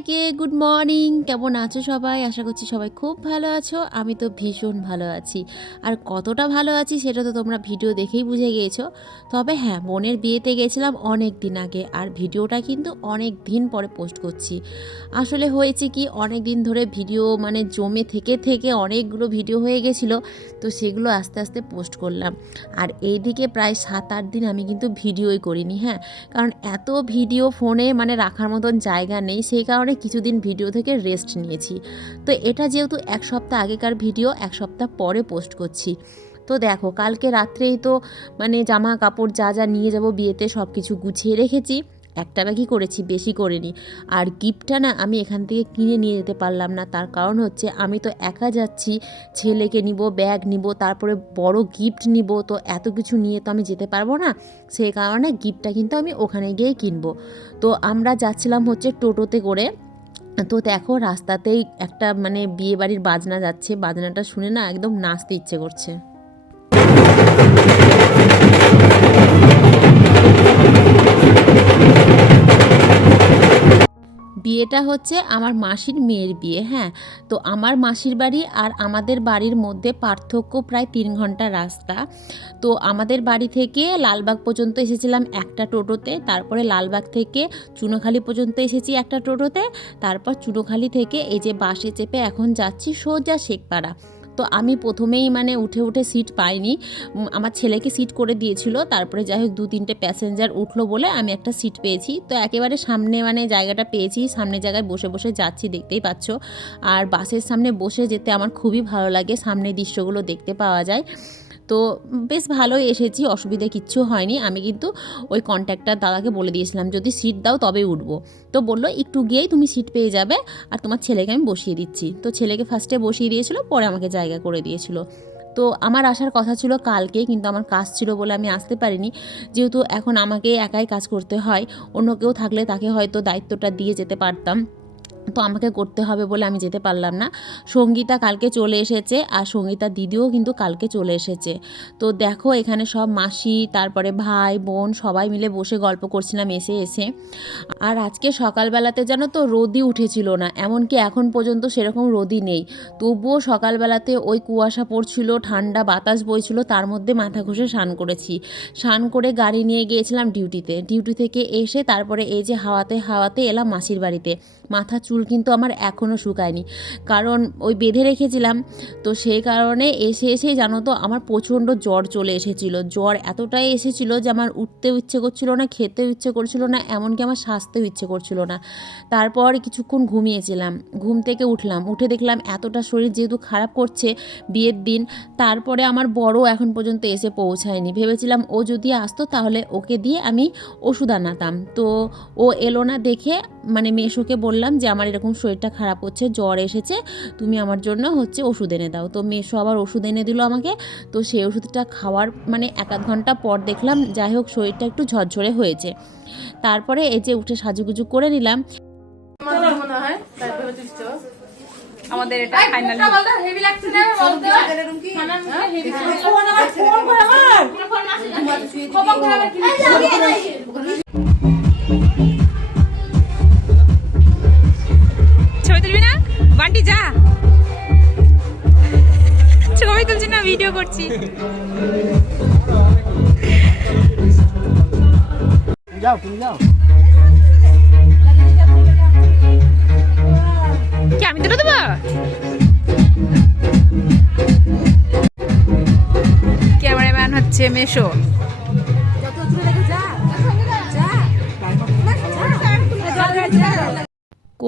সবাইকে good morning. কেমন আছো সবাই? আশা করছি সবাই খুব ভালো আছো। আমি তো ভীষণ ভালো আছি। আর কতটা ভালো আছি সেটা তো তোমরা ভিডিও দেখেই বুঝে গিয়েছো। তবে হ্যাঁ বোনের বিয়েতে গেছিলাম অনেক দিন আগে আর ভিডিওটা কিন্তু অনেক দিন পরে পোস্ট করছি। আসলে হয়েছে কি, অনেক দিন ধরে ভিডিও মানে জমে থেকে থেকে অনেকগুলো ভিডিও হয়ে গেছিল, তো সেগুলো আস্তে আস্তে পোস্ট করলাম। আর এইদিকে প্রায় সাত আট দিন আমি কিন্তু ভিডিওই করিনি হ্যাঁ? কারণ এত ভিডিও ফোনে মানে রাখার মতন জায়গা নেই, সেই কারণে কিছুদিন ভিডিও থেকে রেস্ট নিয়েছি। তো এটা যেহেতু এক সপ্তাহ আগেকার ভিডিও, এক সপ্তাহ পরে পোস্ট করছি। তো দেখো, কালকে রাত্রেই তো মানে জামা কাপড় যা যা নিয়ে যাব, বিয়েতে সব কিছু গুছিয়ে রেখেছি। একটা ব্যাগই করেছি, বেশি করিনি। আর গিফটটা না আমি এখান থেকে কিনে নিয়ে যেতে পারলাম না। তার কারণ হচ্ছে আমি তো একা যাচ্ছি, ছেলেকে নিব, ব্যাগ নিব, তারপরে বড় গিফট নিব, তো এত কিছু নিয়ে তো আমি যেতে পারব না। সেই কারণে গিফটটা কিন্তু আমি ওখানে গিয়ে কিনবো। তো আমরা যাচ্ছিলাম হচ্ছে টোটোতে করে। তো দেখো রাস্তাতেই একটা মানে বিয়ে বাড়ির বাজনা যাচ্ছে। বাজনাটা শুনে না একদম নাচতে ইচ্ছে করছে। বিয়েটা হচ্ছে আমার মাসির মেয়ের বিয়ে হ্যাঁ? তো আমার মাসির বাড়ি আর আমাদের বাড়ির মধ্যে পার্থক্য প্রায় তিন ঘণ্টা রাস্তা। তো আমাদের বাড়ি থেকে লালবাগ পর্যন্ত এসেছিলাম একটা টোটোতে, তারপরে লালবাগ থেকে চুনোখালি পর্যন্ত এসেছি একটা টোটোতে, তারপর চুনোখালি থেকে এই যে বাসে চেপে এখন যাচ্ছি সোজা শেখপাড়া। তো আমি প্রথমেই মানে উঠে উঠে সিট পাইনি। আমার ছেলেকে সিট করে দিয়েছিল। তারপরে যাই হোক দু তিনটে প্যাসেঞ্জার উঠল বলে আমি একটা সিট পেয়েছি। তো একেবারে সামনে মানে জায়গাটা পেয়েছি। সামনে জায়গায় বসে বসে যাচ্ছি, দেখতেই পাচ্ছ। আর বাসের সামনে বসে যেতে আমার খুবই ভালো লাগে। সামনে দৃশ্যগুলো দেখতে পাওয়া যায়। তো বেশ ভালোই এসেছি, অসুবিধা কিচ্ছু হয়নি। আমি কিন্তু ওই কন্ট্যাক্টার দাদাকে বলে দিয়েছিলাম, যদি সিট দাও তবে উঠবো। তো বলল, একটু গিয়েই তুমি সিট পেয়ে যাবে আর তোমার ছেলেকে আমি বসিয়ে দিচ্ছি। তো ছেলেকে ফার্স্টে বসিয়ে দিয়েছিল, পরে আমাকে জায়গা করে দিয়েছিল। তো আমার আসার কথা ছিল কালকে কিন্তু আমার কাজ ছিল বলে আমি আসতে পারিনি। যেহেতু এখন আমাকে একাই কাজ করতে হয়, অন্য কেউ থাকলে তাকে হয়তো দায়িত্বটা দিয়ে যেতে পারতাম। তো আমাকে করতে হবে বলে আমি যেতে পারলাম না। সঙ্গীতা কালকে চলে এসেছে আর সঙ্গীতা দিদিও কিন্তু কালকে চলে এসেছে। তো দেখো এখানে সব মাসি, তারপরে ভাই, বোন সবাই মিলে বসে গল্প করছিলাম এসে এসে। আর আজকে সকালবেলাতে যেন তো রোদই উঠেছিল না, এমনকি এখন পর্যন্ত সেরকম রোদই নেই। তবুও সকালবেলাতে ওই কুয়াশা পড়ছিল, ঠান্ডা বাতাস বইছিল, তার মধ্যে মাথা ঘষে স্নান করেছি। স্নান করে গাড়ি নিয়ে গিয়েছিলাম ডিউটিতে। ডিউটি থেকে এসে তারপরে এই যে হাওয়াতে হাওয়াতে এলাম মাসির বাড়িতে। মাথা চুল কিন্তু আমার এখনও শুকায়নি। কারণ ওই বেঁধে রেখেছিলাম, তো সেই কারণে এসে এসেই জানো তো আমার প্রচণ্ড জ্বর চলে এসেছিল। জ্বর এতটাই এসেছিল যে আমার উঠতেও ইচ্ছে করছিল না, খেতেও ইচ্ছে করছিল না, এমনকি আমার সাজতেও ইচ্ছে করছিল না। তারপর কিছুক্ষণ ঘুমিয়েছিলাম। ঘুম থেকে উঠলাম, উঠে দেখলাম এতটা শরীর যেহেতু খারাপ করছে বিয়ের দিন, তারপরে আমার বড় এখন পর্যন্ত এসে পৌঁছায়নি। ভেবেছিলাম ও যদি আসতো তাহলে ওকে দিয়ে আমি ওষুধ আনাতাম। তো ও এলো না দেখে মানে মেশোকে বললাম যে আমার এরকম শরীরটা খারাপ হচ্ছে জ্বর এসেছে তুমি আমার জন্য হচ্ছে ওষুধ এনে দাও। তো মেশো আবার ওষুধ এনে দিল আমাকে তো সেই ওষুধটা খাওয়ার মানে এক আধ ঘণ্টা পর দেখলাম যাই হোক শরীরটা একটু ঝরঝরে হয়েছে। তারপরে এই যে উঠে সাজুগুজু করে নিলাম। মনে হয় আমাদের এটা ফাইনাল হেভি লাগছে না? বলতে? হেভি ফোন আমার ফোন করে আমার। ফোন আসে খবর করে আমার কি? করছি। যাও তুমি যাও। কি আমি তুলে দেবো? ক্যামেরাম্যান হচ্ছে মেশো।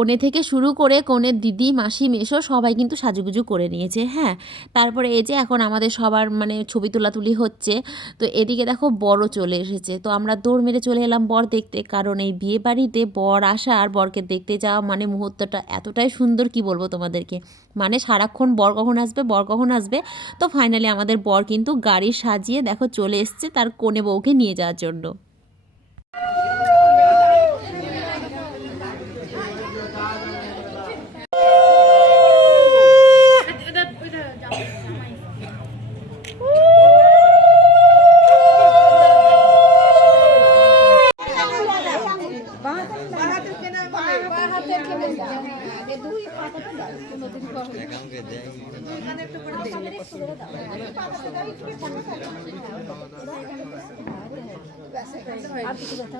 কোণে থেকে শুরু করে কোণের দিদি, মাসি মেশো সবাই কিন্তু সাজুগুজু করে নিয়েছে হ্যাঁ। তারপরে এই যে এখন আমাদের সবার মানে ছবি তোলাতুলি হচ্ছে, তো এদিকে দেখো বড় চলে এসেছে। তো আমরা দৌড় মেরে চলে এলাম বর দেখতে, কারণ এই বিয়ে বাড়িতে বর আসা আর বরকে দেখতে যাওয়া মানে মুহূর্তটা এতটাই সুন্দর, কি বলব তোমাদেরকে? মানে সারাক্ষণ বর কখন আসবে, বর কখন আসবে? তো ফাইনালি আমাদের বর কিন্তু গাড়ি সাজিয়ে দেখো চলে এসছে তার কোণে বউকে নিয়ে যাওয়ার জন্য। পড়ে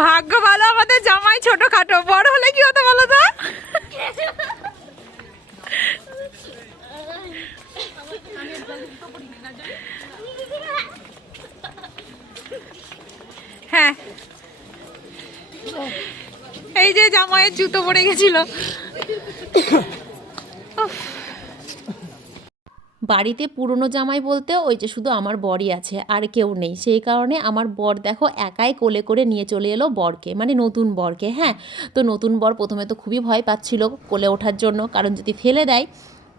ভাগ্য ভালো আমাদের জামাই ছোট খাটো বড় হলে কি হতো বলো তো? হ্যাঁ। এই যে জামাইয়ের জুতো পড়ে গেছিল। বাড়িতে পুরনো জামাই বলতে ওই যে শুধু আমার বরই আছে, আর কেউ নেই। সেই কারণে আমার বর দেখো একাই কোলে করে নিয়ে চলে এলো বরকে মানে নতুন বরকে হ্যাঁ? তো নতুন বর প্রথমে তো খুবই ভয় পাচ্ছিল কোলে ওঠার জন্য, কারণ যদি ফেলে দেয়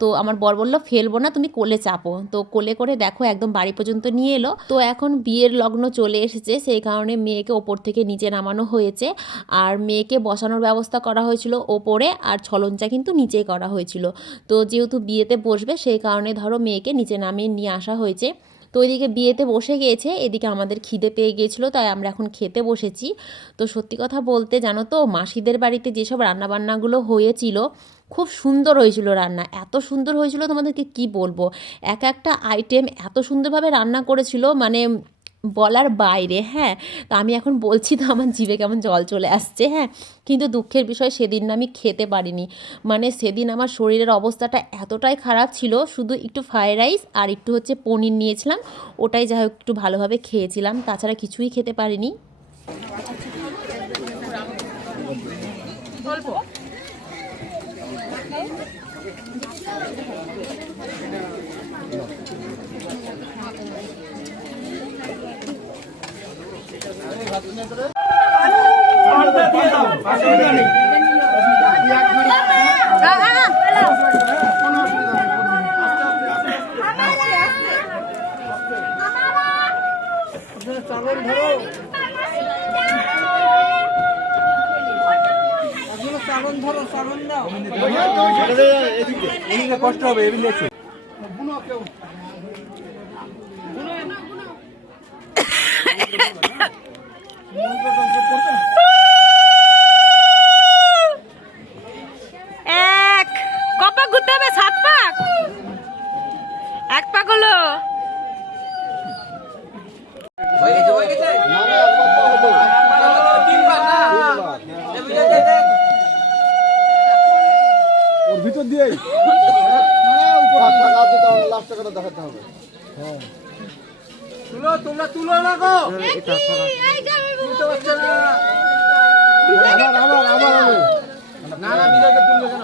তো আমার বর বলল, ফেলব না, তুমি কোলে চাপো। তো কোলে করে দেখো, একদম বাড়ি পর্যন্ত নিয়ে এলো। তো এখন বিয়ের লগ্ন চলে এসেছে, সেই কারণে মেয়েকে ওপর থেকে নিচে নামানো হয়েছে। আর মেয়েকে বসানোর ব্যবস্থা করা হয়েছিল ওপরে, আর ছলঞ্চা কিন্তু নিচেই করা হয়েছিল। তো যেহেতু বিয়েতে বসবে, সেই কারণে ধরো মেয়েকে নিচে নামিয়ে নিয়ে আসা হয়েছে। তো ওইদিকে বিয়েতে বসে গিয়েছে, এদিকে আমাদের খিদে পেয়ে গিয়েছিল, তাই আমরা এখন খেতে বসেছি। তো সত্যি কথা বলতে, জানো তো, মাসিদের বাড়িতে যেসব রান্নাবান্নাগুলো হয়েছিল খুব সুন্দর হয়েছিল রান্না। এত সুন্দর হয়েছিল তোমাদেরকে কি বলব? এক একটা আইটেম এত সুন্দরভাবে রান্না করেছিল মানে বলার বাইরে হ্যাঁ? তো আমি এখন বলছি তো আমার জিভে কেমন জল চলে আসছে হ্যাঁ? কিন্তু দুঃখের বিষয় সেদিন আমি খেতে পারিনি। মানে সেদিন আমার শরীরের অবস্থাটা এতটাই খারাপ ছিল, শুধু একটু ফ্রায়েড রাইস আর একটু হচ্ছে পনির নিয়েছিলাম। ওটাই যাই হোক একটু ভালোভাবে খেয়েছিলাম, তাছাড়া কিছুই খেতে পারিনি। চালন ধরো চালন ধরো চালন দাও। কষ্ট হবে এদিকে বুনো কেউ এক কপাক ঘুরতে হবে সাত পাক এক পাক হলো ওর ভিতর দিয়েই লাস্ট টাকাটা দেখাতে হবে তুলো তোমরা তুলো না গো। তুলতে পারছে না? আবার আবার আবার না না বিজয়কে তুলবে কেন?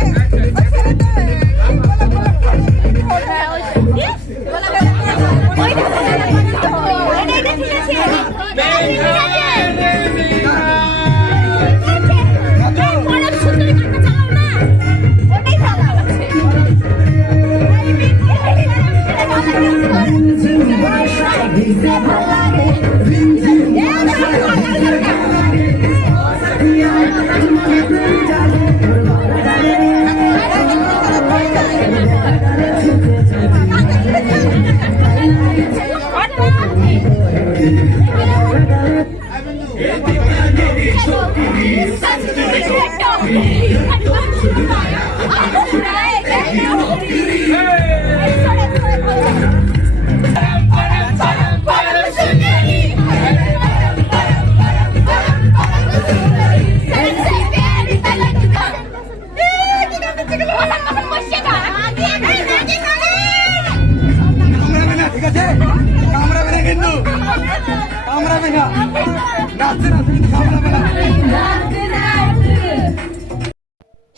Please.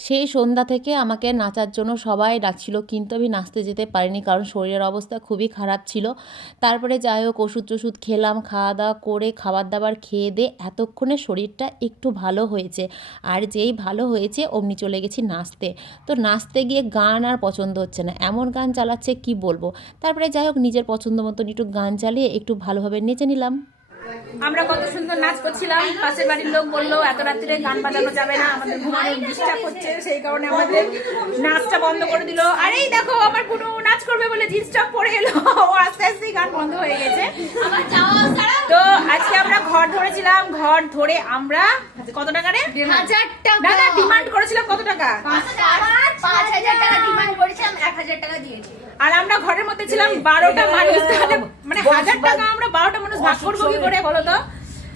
সেই সন্ধ্যা থেকে আমাকে নাচার জন্য সবাই ডাকছিল, কিন্তু আমি নাচতে যেতে পারিনি কারণ শরীরের অবস্থা খুবই খারাপ ছিল। তারপরে যাই হোক, ওষুধ টষুধ খেলাম খাওয়া দাওয়া করে খাবার দাবার খেয়ে দিয়ে এতক্ষণে শরীরটা একটু ভালো হয়েছে। আর যেই ভালো হয়েছে, অমনি চলে গেছি নাচতে। তো নাচতে গিয়ে গান আর পছন্দ হচ্ছে না। এমন গান চালাচ্ছে কি বলব? তারপরে যাই হোক, নিজের পছন্দ মতন একটু গান চালিয়ে একটু ভালোভাবে নেচে নিলাম। আমরা কত সুন্দর নাচ করছিলাম। পাশের বাড়ির লোক বলল এত রাত্রে গান বাজানো যাবে না আমাদের ঘুমানো ডিস্টার্ব হচ্ছে। সেই কারণে আমাদের নাচটা বন্ধ করে দিল। আর এই দেখো আমার কোনো নাচ করবে বলে জিন্স টপ পরে এলো। ও আস্তে আস্তে গান বন্ধ হয়ে গেছে। তো আজকে আমরা ঘর ধরেছিলাম। ঘর ধরে আমরা কত টাকা রে? হাজার টাকা। ডিমান্ড করেছিলাম কত টাকা? পাঁচ হাজার টাকা। ডিমান্ড এক হাজার টাকা দিয়েছি। আর আমরা ঘরের মধ্যে ছিলাম বারোটা মানুষ। তাহলে মানে হাজার টাকা আমরা বারোটা মানুষ ভাগ করব কি করে বলো তো?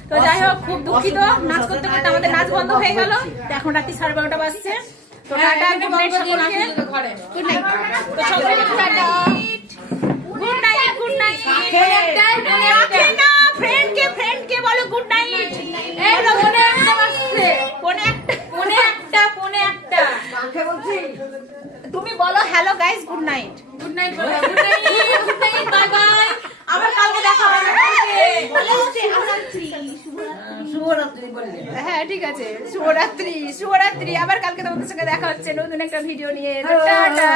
তো যাই হোক খুব দুঃখিত। নাচ করতে করতে আমাদের নাচ বন্ধ হয়ে গেল। এখন রাত্রি সাড়ে বারোটা বাজছে। তো টাটা গুড নাইট সকলকে। গুড নাইট তো সকলকে good night good night friend কে ফ্রেন্ড কে guys good night good night good night good night bye bye আবার কালকে দেখা হবে হ্যাঁ ঠিক আছে। শুভরাত্রি শুভরাত্রি। আবার কালকে তোমাদের সঙ্গে দেখা হচ্ছে। নতুন একটা ভিডিও নিয়ে। টাটা।